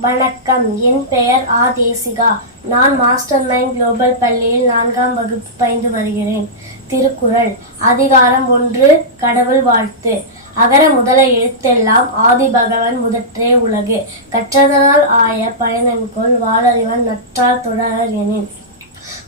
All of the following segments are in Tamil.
வணக்கம். என் பெயர் ஆ தேசிகா நான் மாஸ்டர் மைண்ட் குளோபல் பள்ளியில் நான்காம் வகுப்பு பயின்று வருகிறேன். திருக்குறள். அதிகாரம் ஒன்று கடவுள் வாழ்த்து. அகர முதல எழுத்தெல்லாம் ஆதி பகவன் முதற்றே உலகு. கற்றதனால் ஆய பயனன்கொள் வாழறிவன் நற்றால் தொடர் எனின்.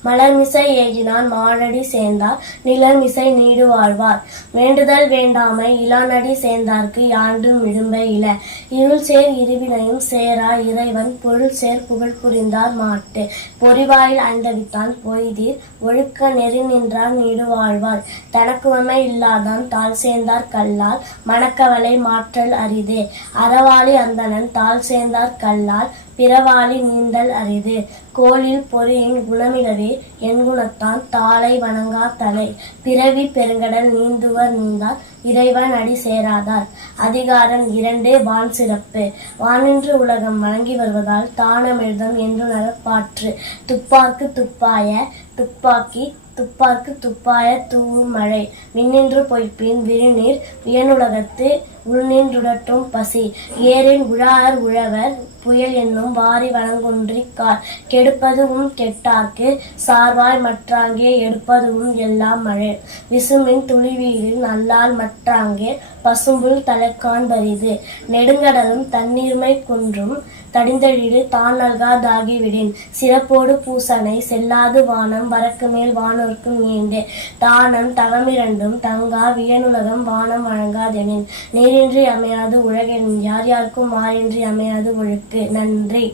மலர்மிசை ஏகினான் மாடடி சேர்ந்தார் நிலமிசை நீடு வாழ்வார் வேண்டுதல் வேண்டாமை இளானடி சேர்ந்தார்க்கு யாண்டும் இடும்பை இல. இருள் சேர் இருவினையும் சேரா இறைவன் பொருள் சேர் புகழ் புரிந்தார் மாட்டு. பொறிவாயில் அண்டவித்தான் பொய்தீர் ஒழுக்க நெறி நின்றார் நீடு வாழ்வார் தனக்குவமை இல்லாதான் தாழ் சேர்ந்தார் கல்லால் மணக்கவலை மாற்றல் அரிதே. அறவாளி அந்தணன் தாழ் சேர்ந்தார் கல்லால் பிறவாளி நீந்தல் அரிது. கோலில் பொறியின் குணமிலவே என் குணத்தான் தாளை வணங்கா தலை. பிறவி பெருங்கடல் நீந்துவர் நீந்தால் இறைவன் அடி சேராதார். அதிகாரம் இரண்டு வான் சிறப்பு. வானின்று உலகம் வழங்கி வருவதால் தானமிழ்தம் என்று நடப்பாற்று துப்பாக்கு துப்பாய துப்பாக்கி துப்பாக்கு துப்பாய தூவும் மழை. விண்ணின்று பொய்ப்பின் விருநீர் வியனுலகத்து உள்நின்றுடற்றும் பசி. ஏரின் உழார் உழவர் புயல் என்னும் வாரி வழங்குன்றிக்கார் கெடுப்பதுவும் கெட்டார்க்கு சார்வாய் மற்றாங்கே எடுப்பதுவும் எல்லாம் மழை. விசுமின் துளிவீரின் நல்லால் மற்றாங்கே பசும்புல் தலைக்கான் பரிது. நெடுங்கடலும் தண்ணீர்மை குன்றும் தடிந்தழிடு தான் நல்காதாகிவிடின் சிறப்போடு பூசனை செல்லாது வானம் வரக்கு மேல் வானோர்க்கும் ஏண்டு தானம் தவமிரண்டும் தங்கா வியனுலகம் வானம் வழங்காதெனின். நேரின்றி அமையாது உலகெனின் யார் யாருக்கும் மாறின்றி அமையாது ஒழுக்கு. நன்றி.